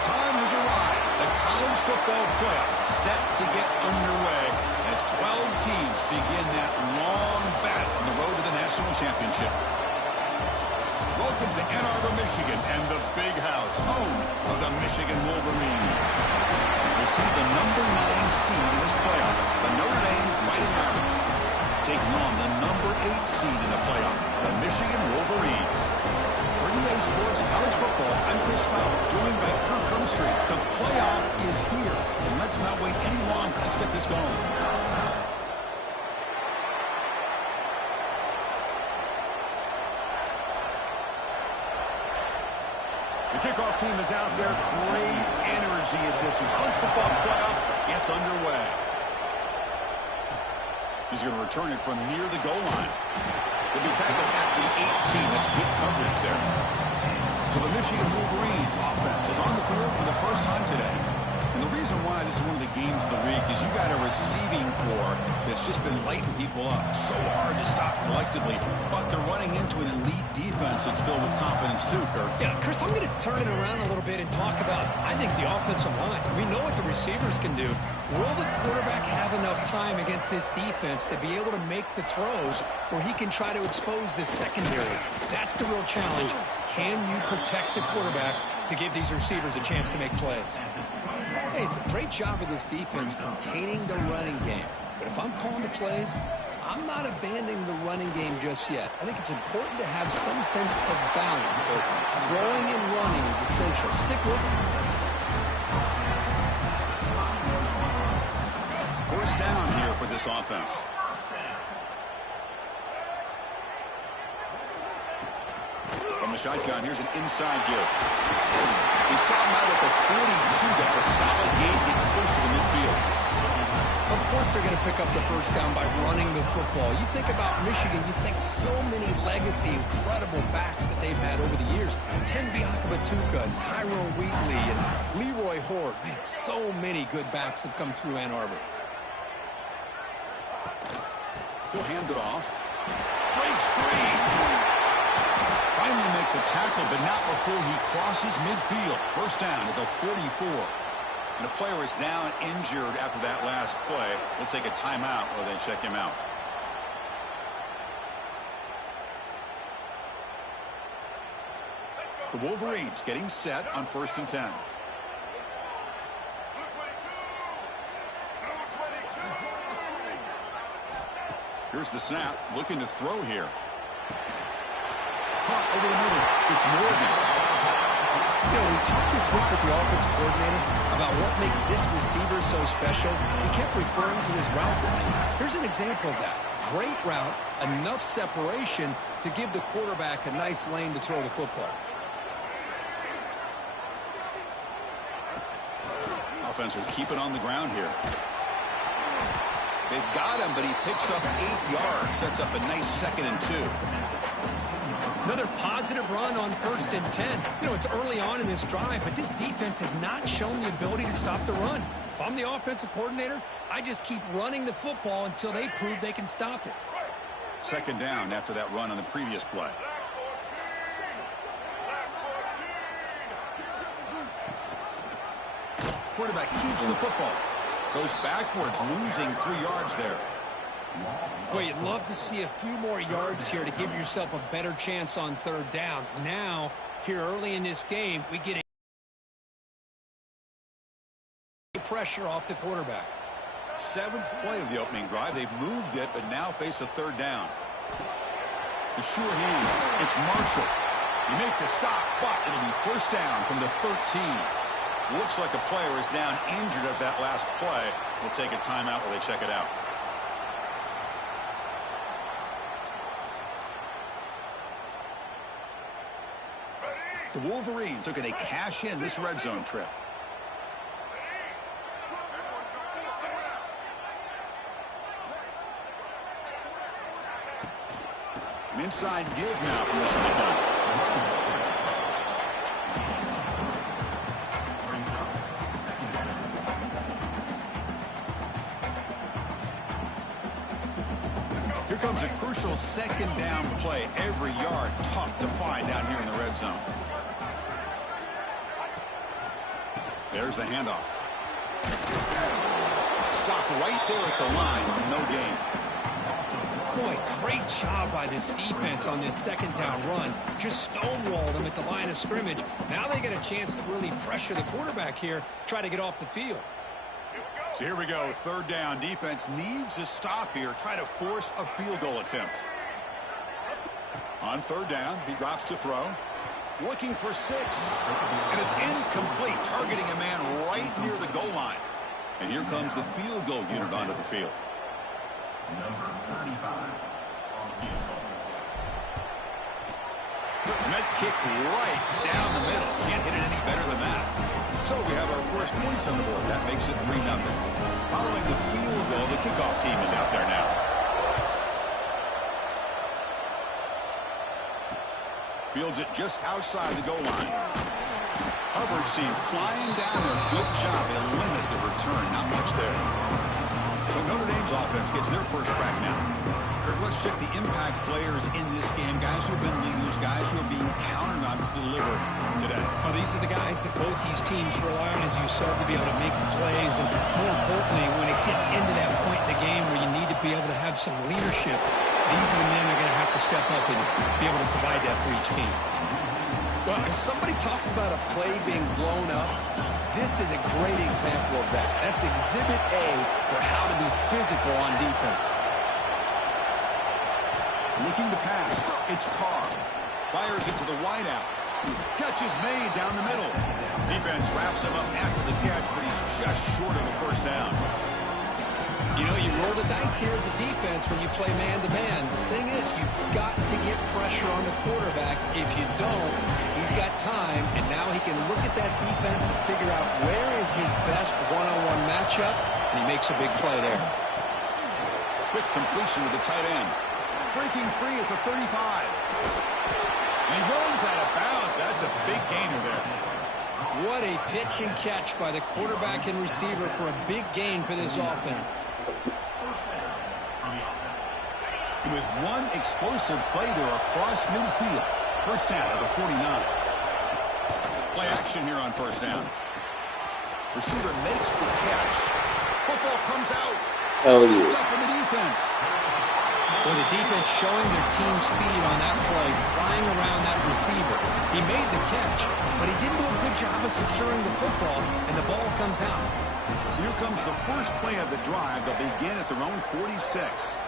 time has arrived. The college football playoff set to get underway as 12 teams begin that long battle on the road to the national championship. Welcome to Ann Arbor, Michigan, and the Big House, home of the Michigan Wolverines. As we see the number 9 seed in this playoff, the Notre Dame Fighting Irish, taking on the number 8 seed in the playoff, the Michigan Wolverines. For EA Sports College Football, I'm Chris Fowler, joined by Kirk Hermstreet. The playoff is here, and let's not wait any longer. Let's get this going. The kickoff team is out there. Great energy as this college football playoff gets underway. He's going to return it from near the goal line. He'll be tackled at the 18. That's good coverage there. So the Michigan Wolverines offense is on the field for the first time today. And the reason why this is one of the games of the week is you got a receiving core that's just been lighting people up. So hard to stop collectively, but they're running into an elite defense that's filled with confidence too, Kirk. Yeah, Chris, I'm going to turn it around a little bit and talk about, I think, the offensive line. We know what the receivers can do. Will the quarterback have enough time against this defense to be able to make the throws where he can try to expose the secondary? That's the real challenge. Can you protect the quarterback to give these receivers a chance to make plays? Hey, it's a great job of this defense containing the running game. But if I'm calling the plays, I'm not abandoning the running game just yet. I think it's important to have some sense of balance. So throwing and running is essential. Stick with it. First down here for this offense. From the shotgun, here's an inside give. He's talking about at the 42. That's a solid gain, getting closer to midfield. Of course they're going to pick up the first down by running the football. You think about Michigan, you think so many legacy, incredible backs that they've had over the years. Tim Biakabatuka, and Tyrone Wheatley, and Leroy Horde. Man, so many good backs have come through Ann Arbor. He'll hand it off. Breaks free. Finally make the tackle, but not before he crosses midfield. First down at the 44. And a player is down injured after that last play. We'll take a timeout while they check him out. The Wolverines getting set on 1st and 10. Here's the snap, looking to throw here. Caught over the middle. It's Morgan. You know, we talked this week with the offensive coordinator about what makes this receiver so special. He kept referring to his route running. Here's an example of that. Great route, enough separation to give the quarterback a nice lane to throw the football. Offense will keep it on the ground here. They've got him, but he picks up 8 yards. Sets up a nice 2nd and 2. Another positive run on 1st and 10. You know, it's early on in this drive, but this defense has not shown the ability to stop the run. If I'm the offensive coordinator, I just keep running the football until they prove they can stop it. 2nd down after that run on the previous play. Quarterback keeps the football. Goes backwards, losing 3 yards there. Boy, you'd love to see a few more yards here to give yourself a better chance on 3rd down. Now, here early in this game, we get a pressure off the quarterback. 7th play of the opening drive. They've moved it, but now face a 3rd down. The sure hands. It's Marshall. You make the stop, but it'll be 1st down from the 13. Looks like a player is down injured at that last play. We'll take a timeout while they check it out. The Wolverines looking to cash in this red zone trip. An inside give now from the shotgun. Here comes a crucial 2nd down play. Every yard tough to find down here in the red zone. There's the handoff. Stop right there at the line. No gain. Boy, great job by this defense on this second down run. Just stonewalled them at the line of scrimmage. Now they get a chance to really pressure the quarterback here, try to get off the field. So here we go, third down. Defense needs a stop here, try to force a field goal attempt. On third down, he drops to throw. Looking for 6. And it's incomplete, targeting a man right near the goal line. And here comes the field goal unit onto the field. Number 35 on the field goal. And that kick right down the middle. Can't hit it any better than that. So we have our first points on the board. That makes it 3-0. Following the field goal, the kickoff team is out there now. Fields it just outside the goal line. Hubbard seen flying down there. Good job. They limit the return. Not much there. So Notre Dame's offense gets their first crack now. Kirk, let's check the impact players in this game. Guys who have been leaders, guys who are being counted on to deliver today. Well, these are the guys that both these teams rely on, as you said, to be able to make the plays. And more importantly, when it gets into that point in the game where you need to be able to have some leadership, these are the men that are going to have to step up and be able to provide that for each team. Well, if somebody talks about a play being blown up, this is a great example of that. That's Exhibit A for how to be physical on defense. Looking to pass. It's Carr. Fires it to the wideout. Catch is made down the middle. Defense wraps him up after the catch, but he's just short of a first down. You know, you roll the dice here as a defense when you play man-to-man. The thing is, you've got to get pressure on the quarterback. If you don't, he's got time, and now he can look at that defense and figure out where is his best one-on-one matchup, and he makes a big play there. Quick completion to the tight end. Breaking free at the 35. And he runs out of bounds. That's a big gainer there. What a pitch and catch by the quarterback and receiver for a big gain for this offense. And with one explosive play there across midfield. First down of the 49. Play action here on first down. Receiver makes the catch. Football comes out. Oh, Scooped yeah. up in the defense. Well, the defense showing their team speed on that play, flying around that receiver. He made the catch, but he didn't do a good job of securing the football, and the ball comes out. So here comes the first play of the drive. They'll begin at their own 46.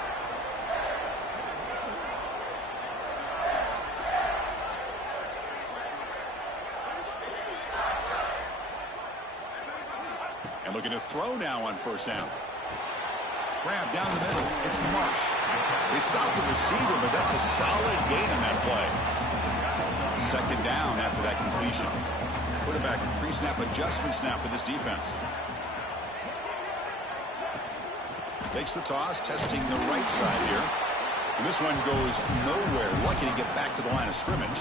And looking to throw now on first down. Grab down the middle. It's Marsh. They stop the receiver, but that's a solid gain on that play. Second down after that completion. Quarterback pre-snap adjustments now for this defense. Takes the toss, testing the right side here. And this one goes nowhere. Lucky to get back to the line of scrimmage.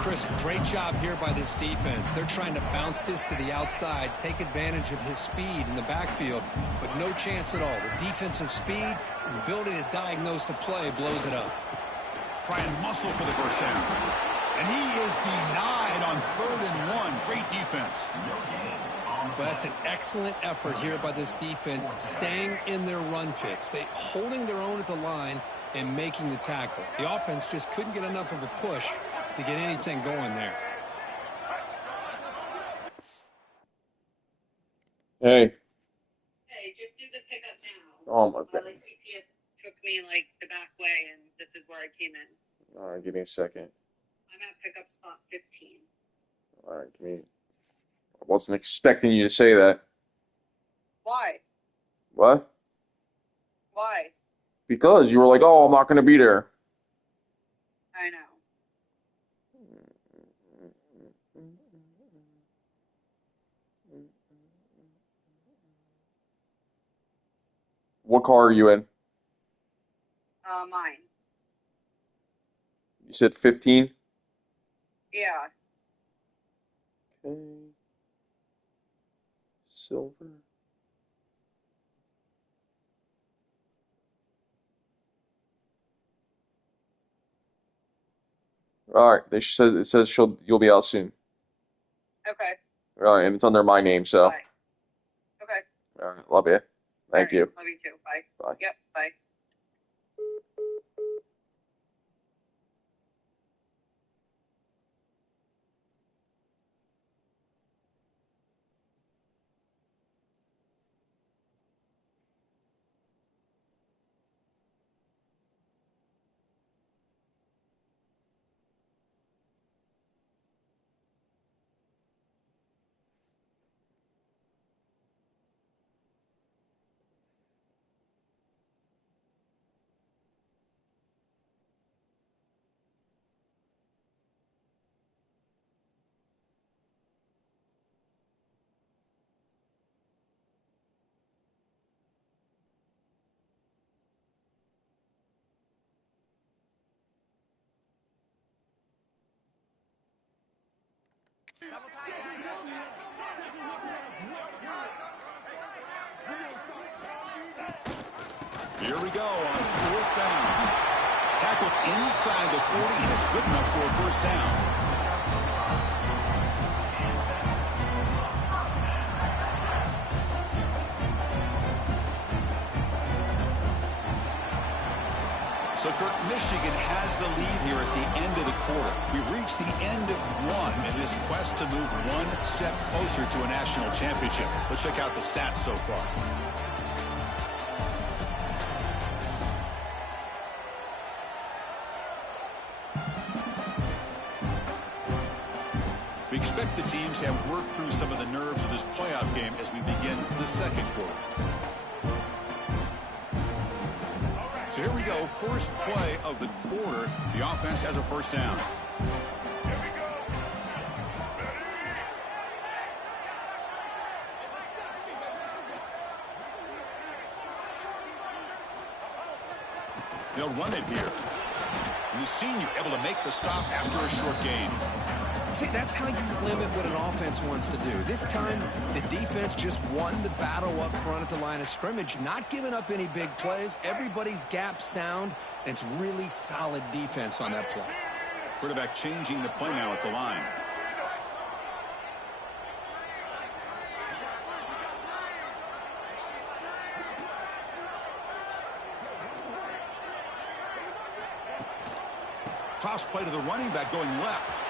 Chris, great job here by this defense. They're trying to bounce this to the outside, take advantage of his speed in the backfield, but no chance at all. The defensive speed, ability to diagnose the play, blows it up. Try and muscle for the first down. And he is denied on 3rd and 1. Great defense. But that's an excellent effort here by this defense, staying in their run fits. They holding their own at the line and making the tackle. The offense just couldn't get enough of a push to get anything going there. Hey. Hey, just do the pickup now. Oh, my God. Like UPS took me like the back way, and this is where I came in. All right, give me a second. I'm at pickup spot 15. All right, give me. I wasn't expecting you to say that. Why? What? Why? Because you were like, oh, I'm not going to be there. I know. What car are you in? Mine. You said 15? Yeah. Okay. Silver. All right. It says you'll be out soon. Okay. And it's under my name, so. Bye. Okay. All right, love you. Thank All right, you. Love you too. Bye. Bye. Yep. Bye. Here we go on 4th down. Tackled inside the 40, and it's good enough for a first down. So, Kirk, Michigan has the lead here at the end of the quarter. We've reached the end of one in this quest to move one step closer to a national championship. Let's check out the stats so far. We expect the teams to have worked through some of the nerves of this playoff game as we begin the second quarter. So here we go, first play of the quarter. The offense has a first down. They'll run it here. And the senior able to make the stop after a short gain. See, that's how you limit what an offense wants to do. This time, the defense just won the battle up front at the line of scrimmage, not giving up any big plays. Everybody's gap sound, and it's really solid defense on that play. Quarterback changing the play now at the line. Toss play to the running back going left.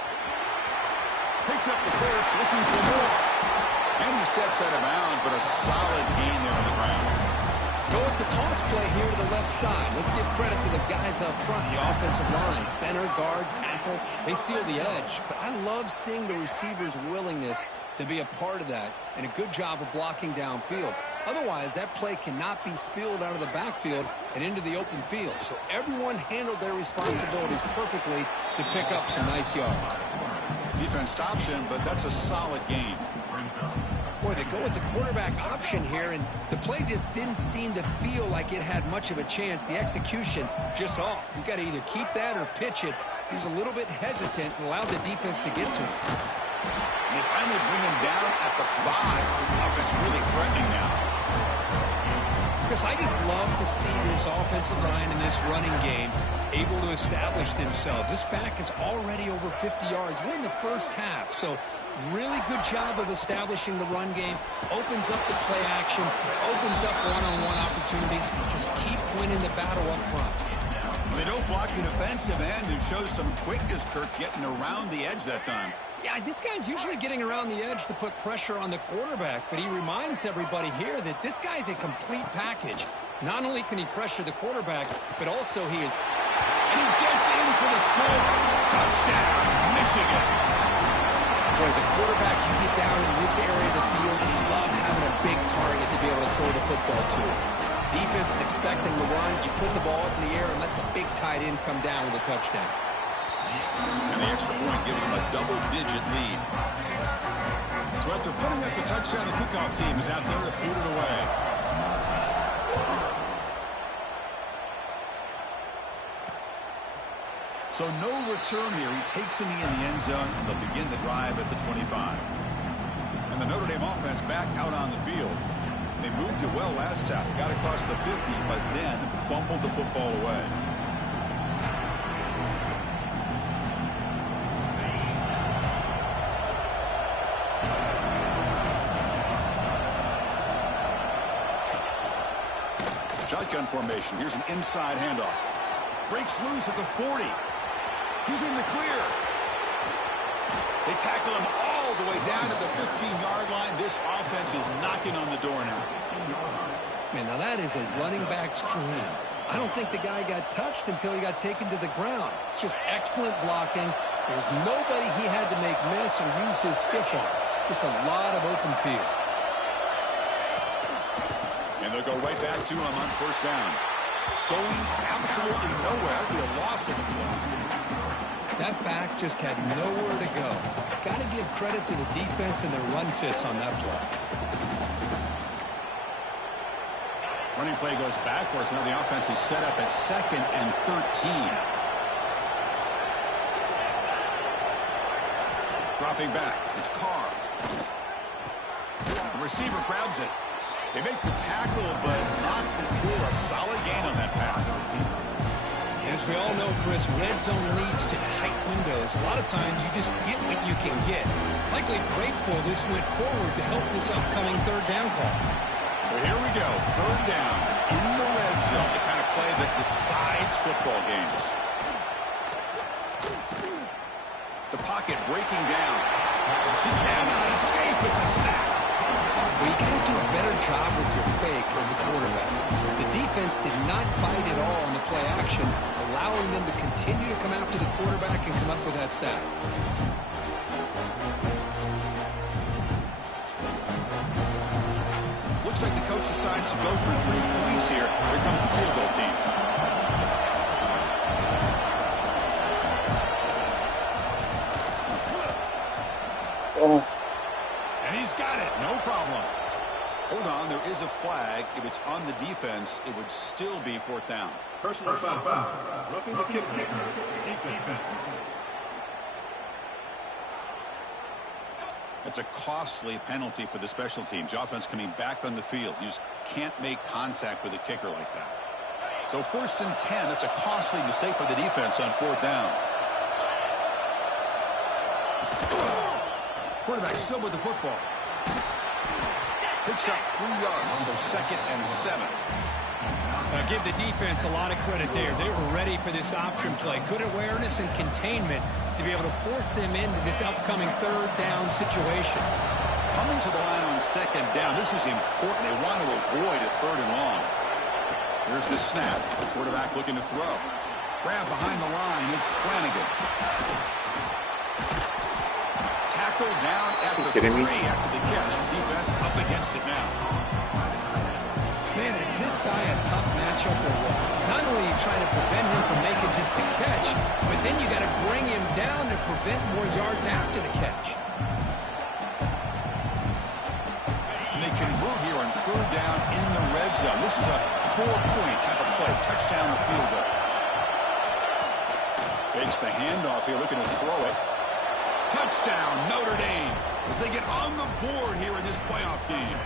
Picks up the first, looking for more. And he steps out of bounds, but a solid gain there on the ground. Go with the toss play here to the left side. Let's give credit to the guys up front, the offensive line, center, guard, tackle. They seal the edge. But I love seeing the receiver's willingness to be a part of that and a good job of blocking downfield. Otherwise, that play cannot be spilled out of the backfield and into the open field. So everyone handled their responsibilities perfectly to pick up some nice yards. Defense stops him, but that's a solid gain. Boy, they go with the quarterback option here, and the play just didn't seem to feel like it had much of a chance. The execution just off. You got to either keep that or pitch it. He was a little bit hesitant and allowed the defense to get to him. They finally bring him down at the 5. The offense really threatening now. Because I just love to see this offensive line in this running game able to establish themselves. This back is already over 50 yards. We're in the first half, so really good job of establishing the run game. Opens up the play action, opens up one-on-one opportunities. Just keep winning the battle up front. They don't block the defensive end and shows some quickness, Kirk, getting around the edge that time. Yeah, this guy's usually getting around the edge to put pressure on the quarterback, but he reminds everybody here that this guy's a complete package. Not only can he pressure the quarterback, but also he is... And he gets in for the scoop. Touchdown, Michigan. Boy, as a quarterback, you get down in this area of the field, and you love having a big target to be able to throw the football to. Defense is expecting the run. You put the ball up in the air and let the big tight end come down with a touchdown. And the extra point gives them a double-digit lead. So after putting up a touchdown, the kickoff team is out there to boot it away. So no return here. He takes him in the end zone, and they'll begin the drive at the 25. And the Notre Dame offense back out on the field. They moved it well last time. Got across the 50, but then fumbled the football away. Shotgun formation. Here's an inside handoff. Breaks loose at the 40. He's in the clear. They tackle him all the way down to the 15-yard line. This offense is knocking on the door now. Man, now that is a running back's dream. I don't think the guy got touched until he got taken to the ground. It's just excellent blocking. There's nobody he had to make miss or use his stiff arm. Just a lot of open field. And they'll go right back to him on first down. Going absolutely nowhere. It'll be a loss of the play. That back just had nowhere to go. Got to give credit to the defense and their run fits on that play. Running play goes backwards. Now the offense is set up at 2nd and 13. Dropping back. It's Carr. The receiver grabs it. They make the tackle, but not before a solid gain on that pass. As we all know, Chris, red zone leads to tight windows. A lot of times you just get what you can get. Likely grateful this went forward to help this upcoming third down call. So here we go, third down in the red zone, the kind of play that decides football games. The pocket breaking down. He cannot escape. It's a sack. Well, you got to do a better job with your fake as the quarterback. The defense did not bite at all on the play action, allowing them to continue to come after the quarterback and come up with that sack. Looks like the coach decides to go for 3 points here. Here comes the field goal team. Oh. And he's got it. No problem. Hold on. There is a flag. If it's on the defense, it would still be 4th down. Personal foul. Roughing the kicker. Defense. It's a costly penalty for the special teams. The offense coming back on the field. You just can't make contact with a kicker like that. So 1st and 10. That's a costly mistake for the defense on 4th down. Quarterback still with the football. Picks up 3 yards, so 2nd and 7. Give the defense a lot of credit there. They were ready for this option play. Good awareness and containment to be able to force them into this upcoming third down situation. Coming to the line on 2nd down. This is important. They want to avoid a 3rd and long. Here's the snap. Quarterback looking to throw. Grab behind the line. It's Flanagan. Tackle down at the 3 after the catch. Defense up against it now. Man, is this guy a tough matchup or what? Not only are you trying to prevent him from making just the catch, but then you got to bring him down to prevent more yards after the catch. And they convert here on 3rd down in the red zone. This is a 4-point type of play. Touchdown or field goal. Fakes the handoff here, looking to throw it. Touchdown, Notre Dame, as they get on the board here in this playoff game.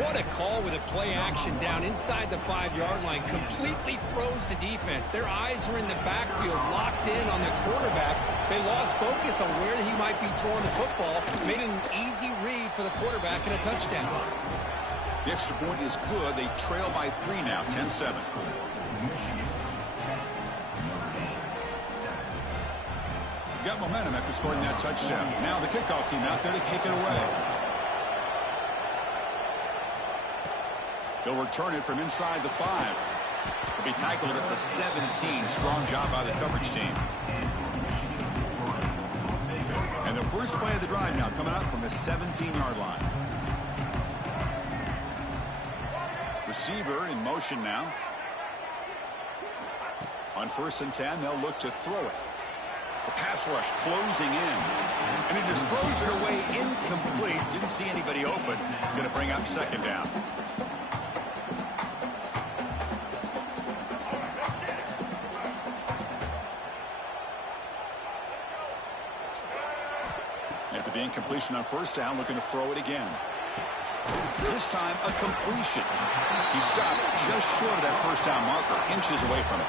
What a call with a play action down inside the 5-yard line. Completely froze the defense. Their eyes are in the backfield, locked in on the quarterback. They lost focus on where he might be throwing the football. Made an easy read for the quarterback and a touchdown. The extra point is good. They trail by 3 now, 10-7. Got momentum after scoring that touchdown. Now the kickoff team out there to kick it away. They'll return it from inside the 5. They'll be tackled at the 17. Strong job by the coverage team. And the first play of the drive now coming up from the 17-yard line. Receiver in motion now. On 1st and 10, they'll look to throw it. The pass rush closing in. And he just throws it away incomplete. Didn't see anybody open. Going to bring up 2nd down. After the incompletion on 1st down, looking to throw it again. This time, a completion. He stopped just short of that 1st down marker, inches away from it.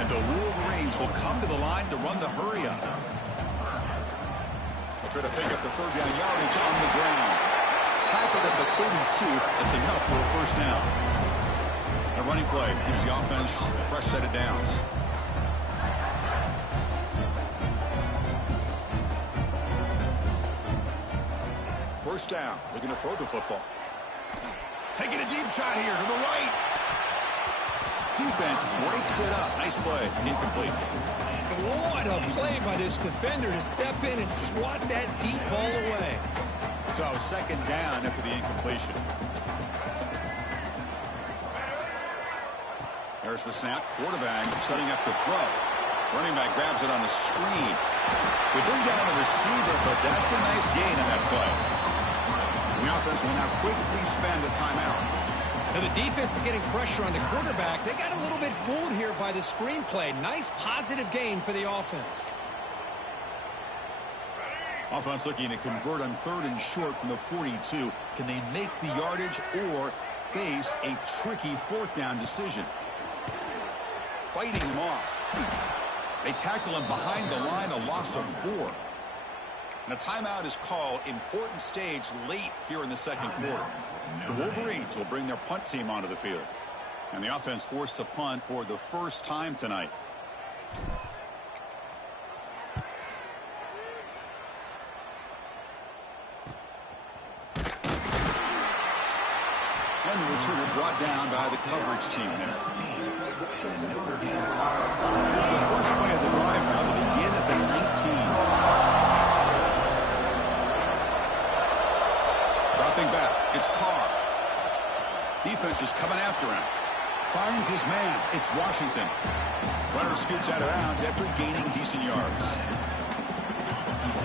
And the Wolverines will come to the line to run the hurry up. They'll try to pick up the 3rd down yardage on the ground. Tackled at the 32. That's enough for a 1st down. A running play gives the offense a fresh set of downs. First down. Looking to throw the football. Taking a deep shot here to the right. Defense breaks it up. Nice play. Incomplete. What a play by this defender to step in and swat that deep ball away. So second down after the incompletion. There's the snap. Quarterback setting up the throw. Running back grabs it on the screen. They bring down the receiver, but that's a nice gain in that play. The offense will now quickly spend a timeout. Now the defense is getting pressure on the quarterback. They got a little bit fooled here by the screenplay. Nice positive gain for the offense. Offense looking to convert on 3rd and short from the 42. Can they make the yardage or face a tricky 4th down decision? Fighting him off. They tackle him behind the line, a loss of 4. And a timeout is called. Important stage late here in the second quarter. The Wolverines will bring their punt team onto the field. And the offense forced to punt for the first time tonight. And the returner brought down by the coverage team there. Here's the first play of the drive now to begin at the 19. Dropping back, it's Carr. Defense is coming after him. Finds his man. It's Washington. Runner scoots out of bounds after gaining decent yards.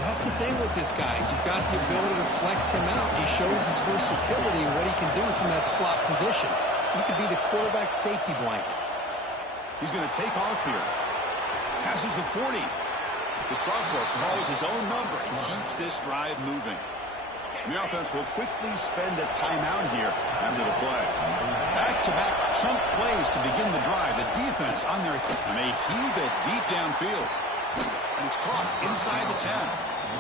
That's the thing with this guy. You've got the ability to flex him out. He shows his versatility and what he can do from that slot position. He could be the quarterback safety blanket. He's going to take off here. Passes the 40. The sophomore calls his own number and keeps this drive moving. And the offense will quickly spend a timeout here after the play. Back-to-back chunk plays to begin the drive. The defense on their... and they heave it deep downfield. And it's caught inside the 10.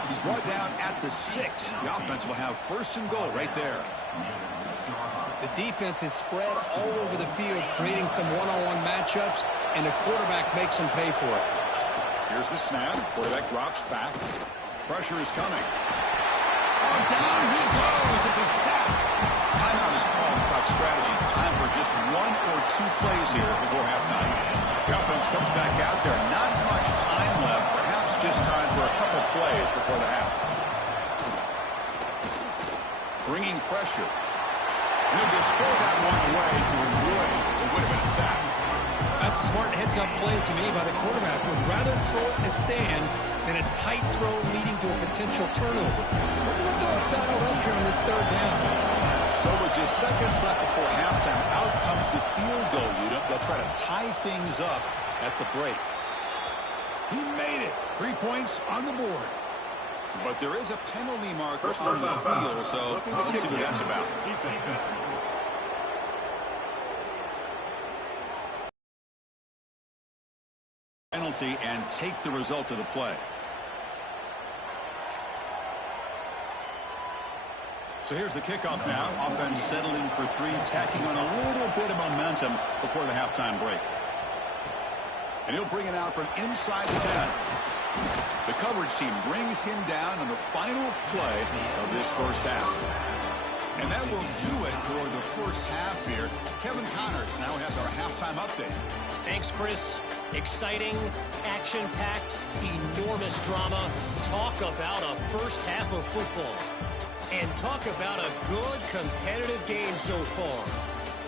He's brought down at the 6. The offense will have 1st and goal right there. The defense is spread all over the field, creating some one-on-one matchups, and the quarterback makes them pay for it. Here's the snap. Quarterback drops back. Pressure is coming. Oh, down he goes. It's a sack. Timeout is called. Talk strategy. Time for just 1 or 2 plays here before halftime. The offense comes back out there. Not much time left. Perhaps just time for a couple plays before the half. Bringing pressure. And he'll just throw that one away to avoid what would have been a sack. That's a smart heads-up play to me by the quarterback. Would rather throw it in the stands than a tight throw leading to a potential turnover. What do I dialed up here on this 3rd down? So with just seconds left before halftime, out comes the field goal unit. They'll try to tie things up at the break. He made it. 3 points on the board. But there is a penalty marker on the field, so let's see what that's about. Penalty and take the result of the play. So here's the kickoff now. Offense settling for 3, tacking on a little bit of momentum before the halftime break. And he'll bring it out from inside the 10. The coverage team brings him down on the final play of this first half. And that will do it for the first half here. Kevin Connors now has our halftime update. Thanks, Chris. Exciting, action-packed, enormous drama. Talk about a first half of football. And talk about a good, competitive game so far.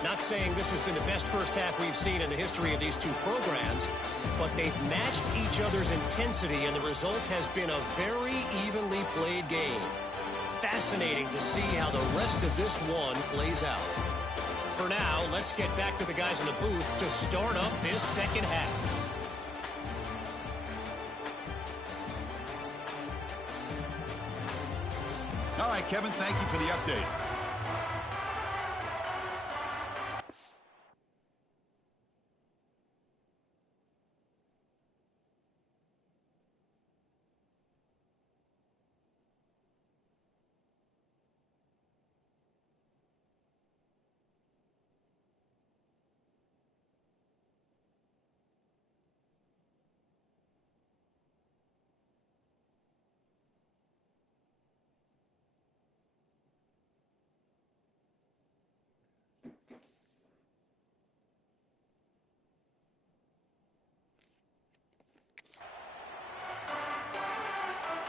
Not saying this has been the best first half we've seen in the history of these two programs, but they've matched each other's intensity, and the result has been a very evenly played game. Fascinating to see how the rest of this one plays out. For now, let's get back to the guys in the booth to start up this second half. All right, Kevin, thank you for the update.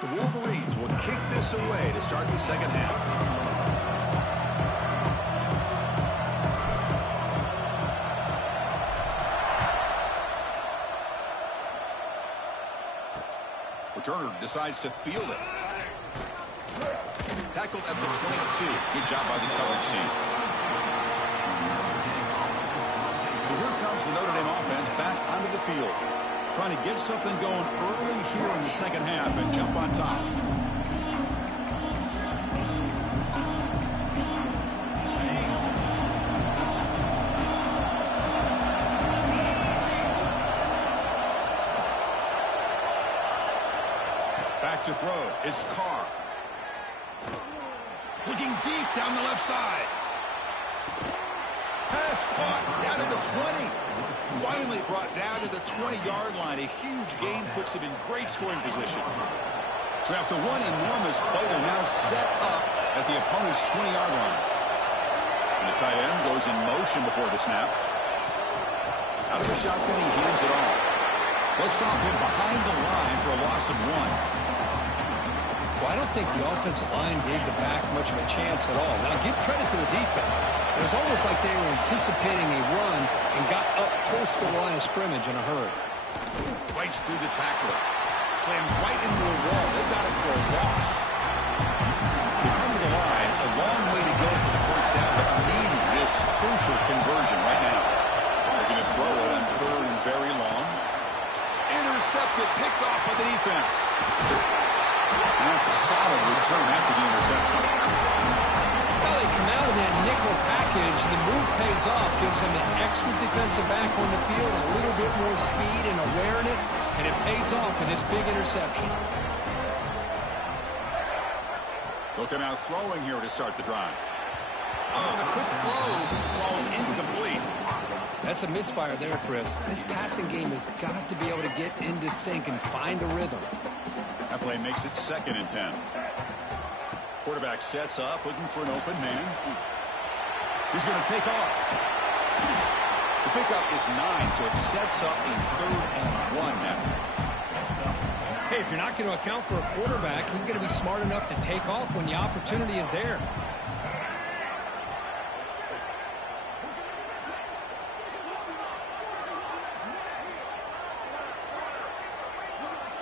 The Wolverines will kick this away to start the second half. Returner decides to field it. Tackled at the 22. Good job by the coverage team. So here comes the Notre Dame offense back onto the field, trying to get something going early here in the second half and jump on top. Back to throw. It's Carr. Looking deep down the left side. Pass caught down at the 20. Finally brought down to the 20-yard line. A huge gain puts him in great scoring position. So after one enormous play, they're now set up at the opponent's 20-yard line. And the tight end goes in motion before the snap. Out of the shotgun, he hands it off. They'll stop him behind the line for a loss of 1. Well, I don't think the offensive line gave the back much of a chance at all. Now, give credit to the defense. It was almost like they were anticipating a run and got up close to the line of scrimmage in a hurry. Fights through the tackler. Slams right into a wall. They've got him for a loss. They come to the line. A long way to go for the first down, but needing this crucial conversion right now. They're going to throw it on third and very long. Intercepted, picked off by the defense. And that's a solid return after the interception. Well, they come out of that nickel package, and the move pays off, gives them an extra defensive back on the field, a little bit more speed and awareness, and it pays off in this big interception. They'll come out throwing here to start the drive. Oh, the quick throw falls incomplete. That's a misfire there, Chris. This passing game has got to be able to get into sync and find a rhythm. That play makes it 2nd and 10. Quarterback sets up, looking for an open man. He's going to take off. The pickup is 9, so it sets up a 3rd and 1 now. Hey, if you're not going to account for a quarterback, he's going to be smart enough to take off when the opportunity is there.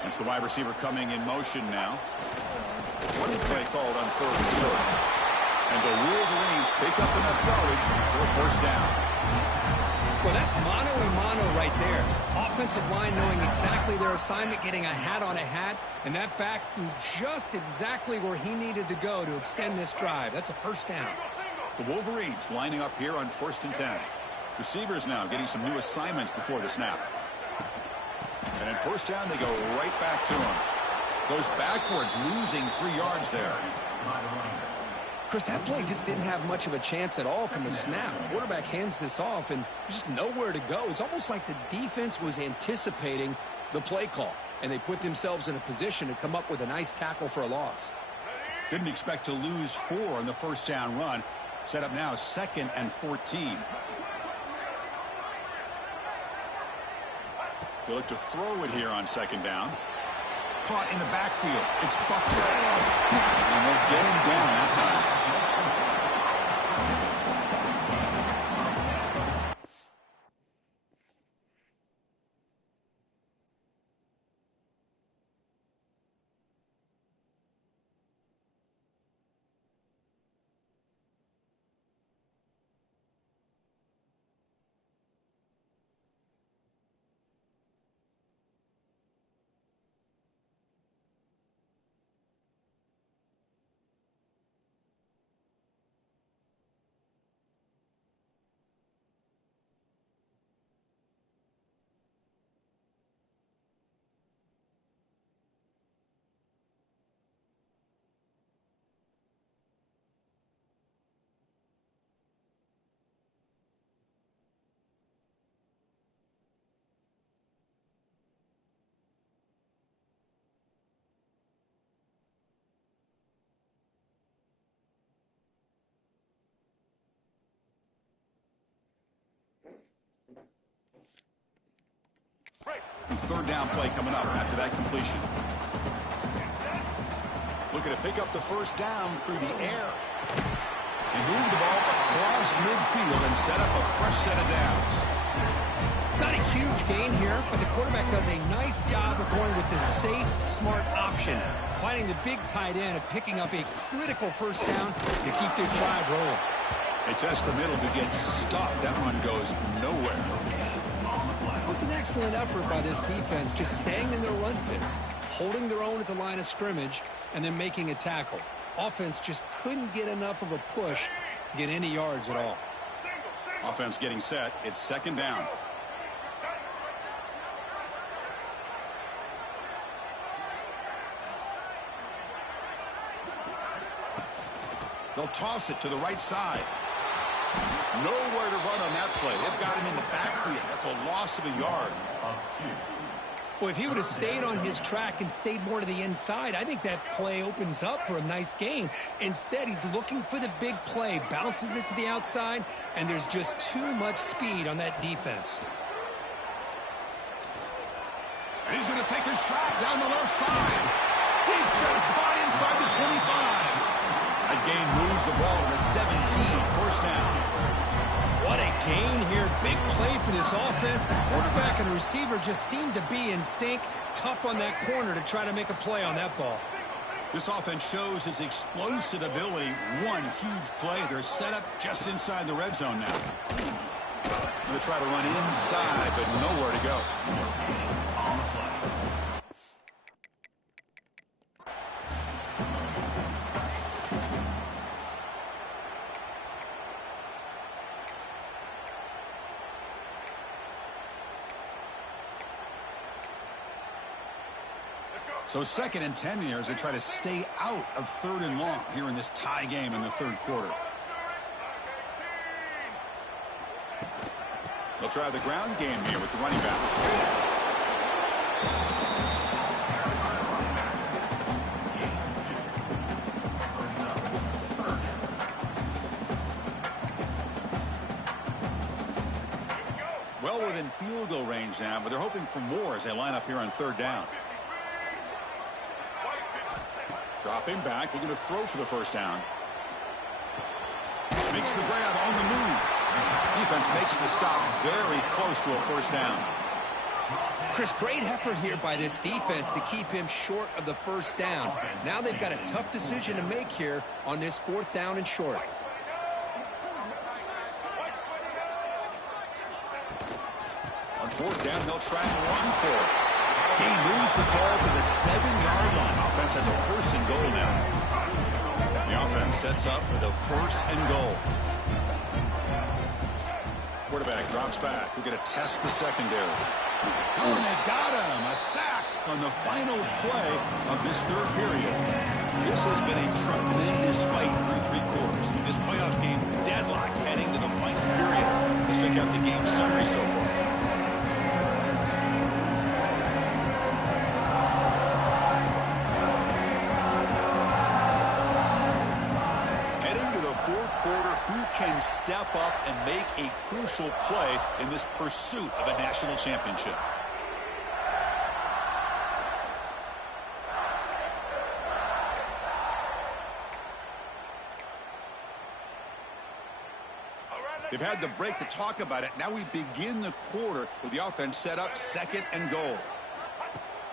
It's the wide receiver coming in motion now. Running play called on 3rd and short. And the Wolverines pick up enough yardage for a first down. Well, that's mano a mano right there. Offensive line knowing exactly their assignment, getting a hat on a hat, and that back threw just exactly where he needed to go to extend this drive. That's a first down. The Wolverines lining up here on 1st and 10. Receivers now getting some new assignments before the snap. And in first down, they go right back to him. Goes backwards, losing 3 yards there. Chris, that play just didn't have much of a chance at all from the snap. Quarterback hands this off, and there's just nowhere to go. It's almost like the defense was anticipating the play call, and they put themselves in a position to come up with a nice tackle for a loss. Didn't expect to lose 4 on the first down run. Set up now 2nd and 14. They look to throw it here on 2nd down. Caught in the backfield. It's Buckner. And they'll get him down that time. Third down play coming up after that completion. Looking to pick up the first down through the air. And move the ball across midfield and set up a fresh set of downs. Not a huge gain here, but the quarterback does a nice job of going with the safe, smart option, finding the big tight end and picking up a critical first down to keep this drive rolling. They test the middle to get stuffed. That one goes nowhere. It was an excellent effort by this defense, just staying in their run fits, holding their own at the line of scrimmage, and then making a tackle. Offense just couldn't get enough of a push to get any yards at all. Offense getting set. It's second down. They'll toss it to the right side. Nowhere to run on that play. They've got him in the backfield. That's a loss of a yard. Well, if he would have stayed on his track and stayed more to the inside, I think that play opens up for a nice gain. Instead, he's looking for the big play, bounces it to the outside, and there's just too much speed on that defense. And he's going to take a shot down the left side. Deep shot, caught inside the 25. That gain moves the ball to the 17, first down. What a gain here. Big play for this offense. The quarterback and the receiver just seem to be in sync. Tough on that corner to try to make a play on that ball. This offense shows its explosive ability. One huge play. They're set up just inside the red zone now. Going to try to run inside, but nowhere to go. So second and 10 here as they try to stay out of third and long here in this tie game in the third quarter. They'll try the ground game here with the running back. Well within field goal range now, but they're hoping for more as they line up here on third down. Dropping back, looking to throw for the first down. Makes the grab on the move. Defense makes the stop very close to a first down. Chris, great effort here by this defense to keep him short of the first down. Now they've got a tough decision to make here on this fourth down and short. On fourth down, they'll try and run for it. He moves the ball to the 7-yard line. Offense has a first and goal now. The offense sets up with a first and goal. Quarterback drops back. We're going to test the secondary. Oh, and they've got him. A sack on the final play of this third period. This has been a tremendous fight through three quarters. This playoff game deadlocked heading to the final period. Let's check out the game summary so far. Who can step up and make a crucial play in this pursuit of a national championship? They've had the break to talk about it. Now we begin the quarter with the offense set up second and goal.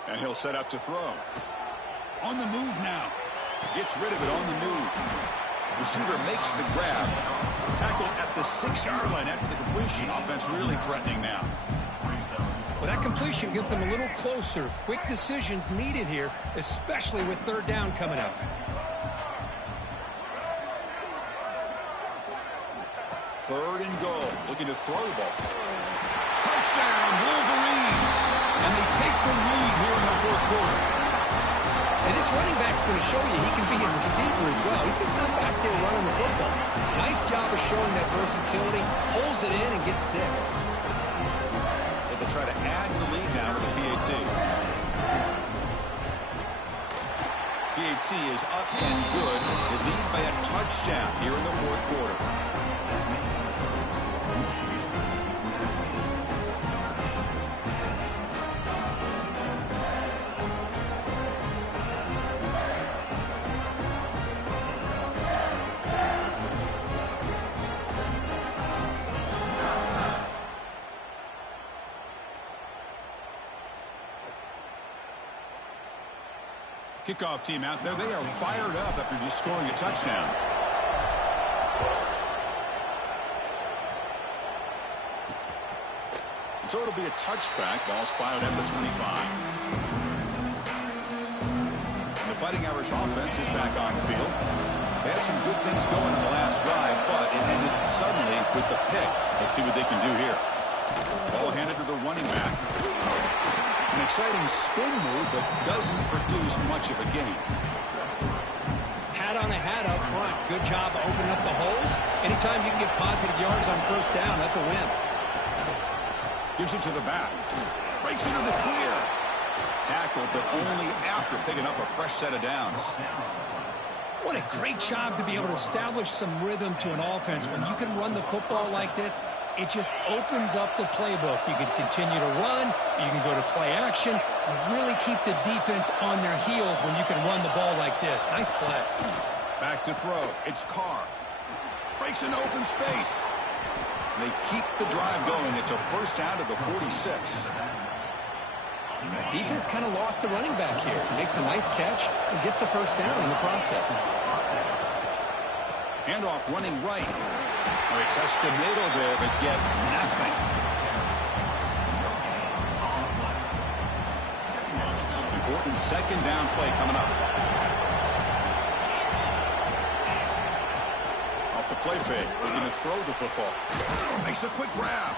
And he'll set up to throw. On the move now. Gets rid of it on the move. Receiver makes the grab. Tackle at the 6-yard line after the completion. Offense really threatening now. Well, that completion gets them a little closer. Quick decisions needed here, especially with third down coming up. Third and goal. Looking to throw the ball. Touchdown, Wolverines. And they take the lead here in the fourth quarter. And this running back's going to show you he can be a receiver as well. He's just not back there running the football. Nice job of showing that versatility. Pulls it in and gets 6. So they'll try to add to the lead now with the PAT. PAT is up and good. They lead by a touchdown here in the fourth quarter. Kickoff team out there. They are fired up after just scoring a touchdown. So it'll be a touchback. Ball spotted at the 25. The Fighting Irish offense is back on the field. They had some good things going in the last drive, but it ended suddenly with the pick. Let's see what they can do here. Ball handed to the running back. An exciting spin move, but doesn't produce much of a gain. Hat on a hat up front. Good job opening up the holes. Anytime you can get positive yards on first down, that's a win. Gives it to the back. Breaks into the clear. Tackled, but only after picking up a fresh set of downs. What a great job to be able to establish some rhythm to an offense. When you can run the football like this, it just opens up the playbook. You can continue to run. You can go to play action. You really keep the defense on their heels when you can run the ball like this. Nice play. Back to throw. It's Carr. Breaks into open space. They keep the drive going. It's a first down to the 46. Defense kind of lost the running back here. Makes a nice catch and gets the first down in the process. Handoff running right. Oh, they test the middle there, but get nothing. Important second down play coming up. Off the play fake, looking to throw the football. Makes a quick grab.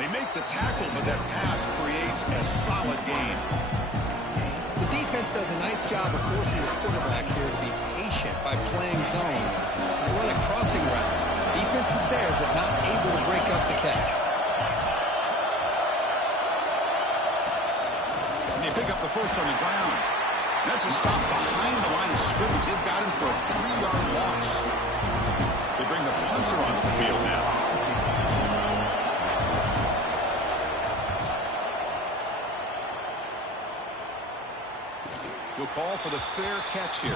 They make the tackle, but that pass creates a solid gain. The defense does a nice job of forcing the quarterback here to be patient by playing zone. They run a crossing route. Defense is there, but not able to break up the catch. And they pick up the first on the ground. That's a stop behind the line of scrimmage. They've got him for a 3-yard loss. They bring the punter onto the field now. We'll call for the fair catch here.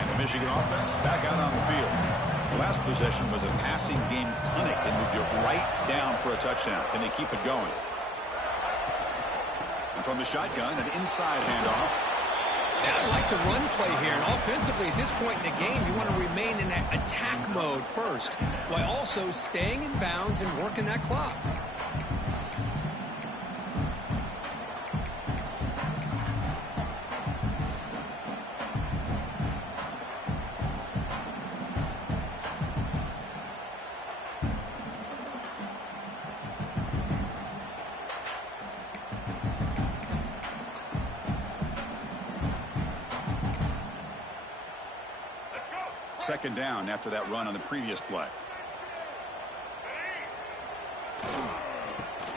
And the Michigan offense back out on the field. The last possession was a passing game clinic. They moved it right down for a touchdown. Can they keep it going? And from the shotgun, an inside handoff. Yeah, I like the run play here. And offensively, at this point in the game, you want to remain in that attack mode first, while also staying in bounds and working that clock. Second down after that run on the previous play.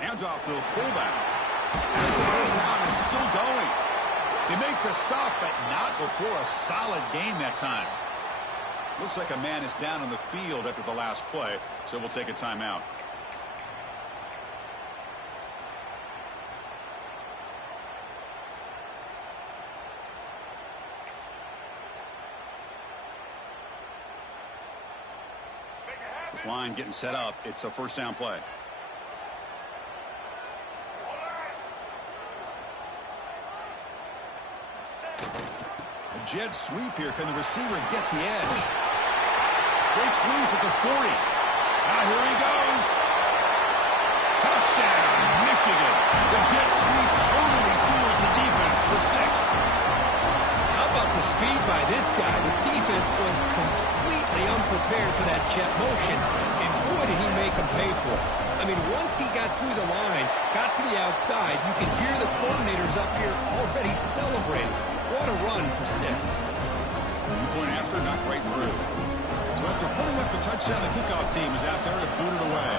Hands off to the fullback. As the first down is still going. They make the stop, but not before a solid gain that time. Looks like a man is down on the field after the last play, so we'll take a timeout. This line getting set up. It's a first down play. A jet sweep here. Can the receiver get the edge? Breaks loose at the 40. Now here he goes. Touchdown, Michigan. The jet sweep totally fools the defense for 6. How about the speed by this guy? The defense was completely unprepared for that jet motion, and boy, did he make them pay for it. I mean, once he got through the line, got to the outside, you could hear the coordinators up here already celebrating. What a run for 6. 1 point after, not right through. So after putting up the touchdown, the kickoff team is out there to boot it away.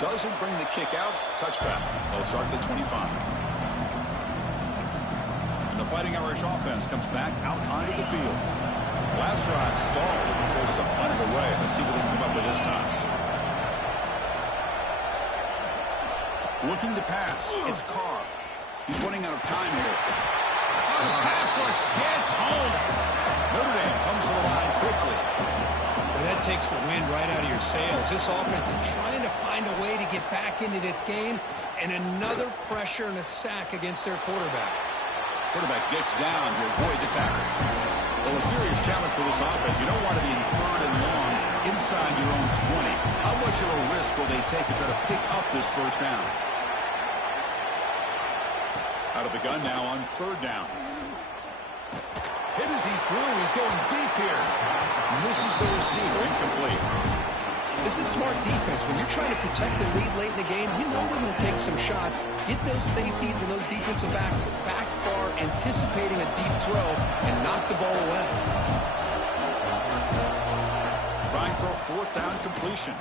Doesn't bring the kick out. Touchback. They'll start at the 25. And the Fighting Irish offense comes back out onto the field. Last drive stalled and forced to punt it away. Let's see what they can come up with this time. Looking to pass. It's Carr. He's running out of time here. The pass rush gets home. Notre Dame comes to the line quickly. That takes the wind right out of your sails. This offense is trying to find a way to get back into this game, and another pressure and a sack against their quarterback. Quarterback gets down to avoid the tackle. Well, a serious challenge for this offense. You don't want to be in 3rd and long inside your own 20. How much of a risk will they take to try to pick up this first down? Out of the gun now on 3rd down. Hit as he threw. He's going deep here. Misses the receiver. Incomplete. This is smart defense. When you're trying to protect the lead late in the game, you know they're going to take some shots. Get those safeties and those defensive backs back far, anticipating a deep throw, and knock the ball away. Trying for a 4th down completion.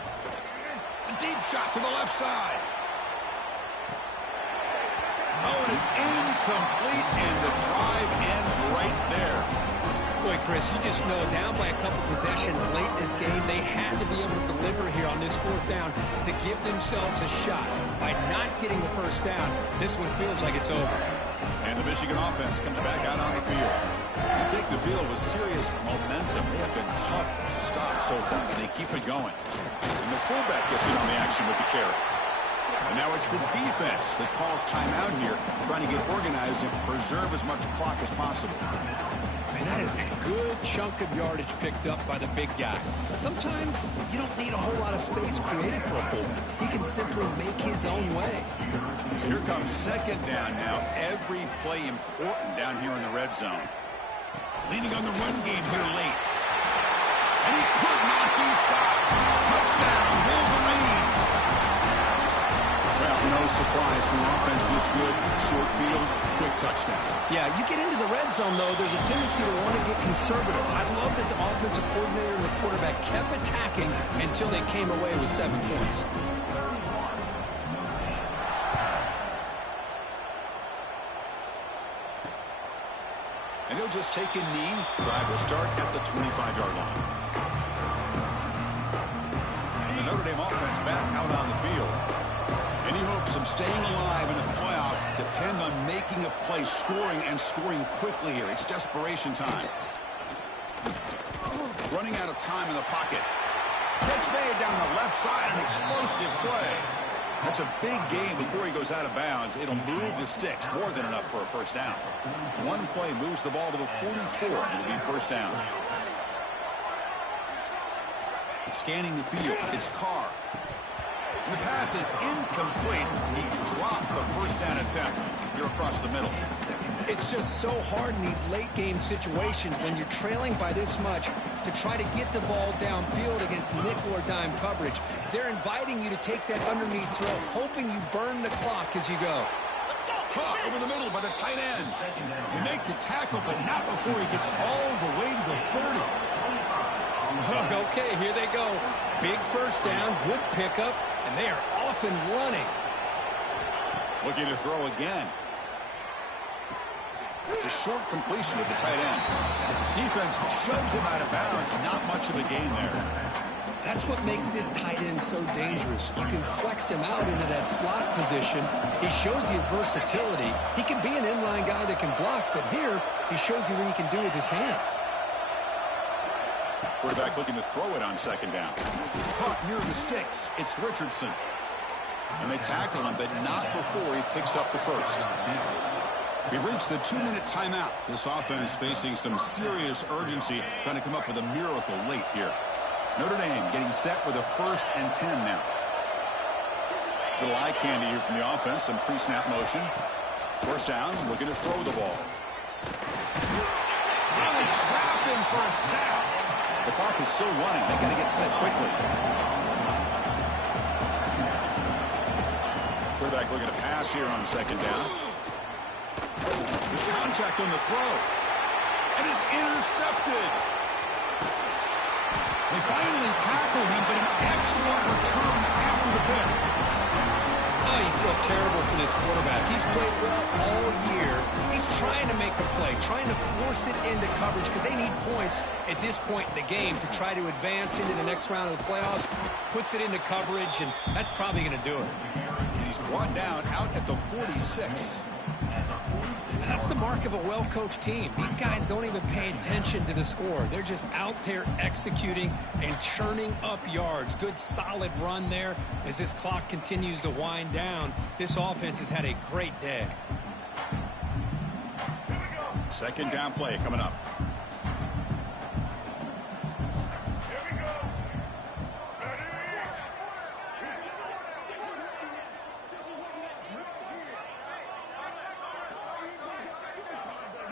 A deep shot to the left side. Oh, and it's incomplete, and the drive ends right there. Boy, Chris, you just know down by a couple possessions late in this game, they had to be able to deliver here on this 4th down to give themselves a shot. By not getting the first down, this one feels like it's over. And the Michigan offense comes back out on the field. They take the field with serious momentum. They have been tough to stop so far, and they keep it going. And the fullback gets in on the action with the carry. And now it's the defense that calls timeout here, trying to get organized and preserve as much clock as possible. Man, that is a good chunk of yardage picked up by the big guy. Sometimes you don't need a whole lot of space created for a fullback. He can simply make his own way. So here comes 2nd down now. Every play important down here in the red zone. Leaning on the run game here late. And he could not be stopped. Touchdown, Wolverines. Well, no surprise from offense this good. Short field, quick touchdown. Yeah, you get into the red zone, though, there's a tendency to want to get conservative. I love that the offensive coordinator and the quarterback kept attacking until they came away with 7 points. And he'll just take a knee. Drive will start at the 25-yard line. And the Notre Dame offense back out on the field. Any hopes of staying alive in the playoff depend on making a play, scoring, and scoring quickly here. It's desperation time. Running out of time in the pocket. Catch made down the left side, an explosive play. That's a big game before he goes out of bounds. It'll move the sticks, more than enough for a first down. One play moves the ball to the 44, and it'll be first down. Scanning the field, it's Carr. And the pass is incomplete. He dropped the first down attempt here across the middle. It's just so hard in these late game situations when you're trailing by this much to try to get the ball downfield against nickel or dime coverage. They're inviting you to take that underneath throw, hoping you burn the clock as you go. Caught over the middle by the tight end. They make the tackle, but not before he gets all the way to the 30. Okay, here they go. Big first down, good pickup, and they are off and running. Looking to throw again. It's a short completion of the tight end. Defense shoves him out of bounds. Not much of a gain there. That's what makes this tight end so dangerous. You can flex him out into that slot position. He shows you his versatility. He can be an inline guy that can block, but here he shows you what he can do with his hands. Quarterback looking to throw it on second down. Caught near the sticks. It's Richardson. And they tackle him, but not before he picks up the first. We've reached the 2-minute timeout. This offense facing some serious urgency, trying to come up with a miracle late here. Notre Dame getting set with a 1st and 10 now. Little eye candy here from the offense, some pre-snap motion. First down, looking to throw the ball. Really trapping for a sack. The clock is still running. They got to get set quickly. Quarterback looking to pass here on second down. There's contact on the throw. And is intercepted. They finally tackle him, but an excellent return after the pick. Oh, you feel terrible for this quarterback. He's played well all year. He's trying to make a play, trying to force it into coverage because they need points at this point in the game to try to advance into the next round of the playoffs. Puts it into coverage, and that's probably going to do it. He's brought down out at the 46. That's the mark of a well-coached team. These guys don't even pay attention to the score. They're just out there executing and churning up yards. Good, solid run there. As this clock continues to wind down, this offense has had a great day. Second down play coming up.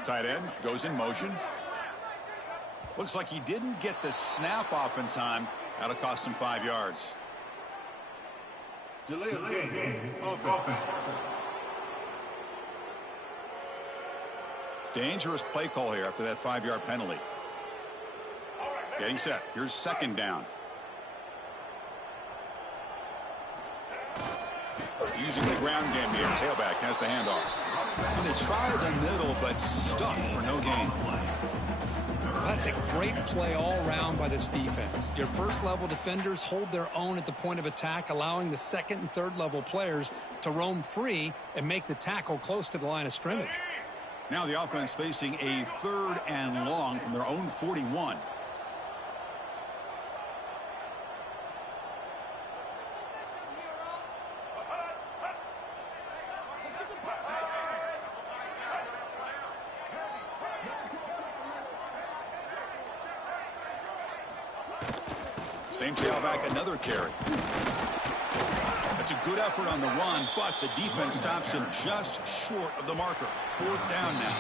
Tight end goes in motion. Looks like he didn't get the snap off in time. That'll cost him 5 yards. Delay of game. Offense. Dangerous play call here after that 5-yard penalty. Getting set. Here's second down. Using the ground game here. Tailback has the handoff. And they tried the middle, but stuck for no gain. That's a great play all around by this defense. Your first-level defenders hold their own at the point of attack, allowing the second and third-level players to roam free and make the tackle close to the line of scrimmage. Now the offense facing a 3rd and long from their own 41. Same tailback, another carry. That's a good effort on the run, but the defense stops him just short of the marker. 4th down now.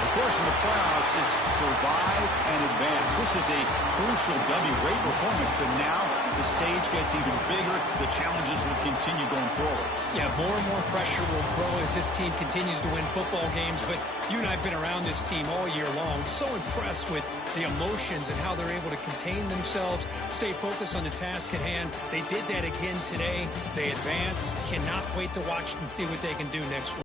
The course in the playoffs is survive and advance. This is a crucial W. Great performance, but now the stage gets even bigger. The challenges will continue going forward. Yeah, more and more pressure will grow as this team continues to win football games, but you and I have been around this team all year long. So impressed with the emotions and how they're able to contain themselves, stay focused on the task at hand. They did that again today. They advance. Cannot wait to watch and see what they can do next week.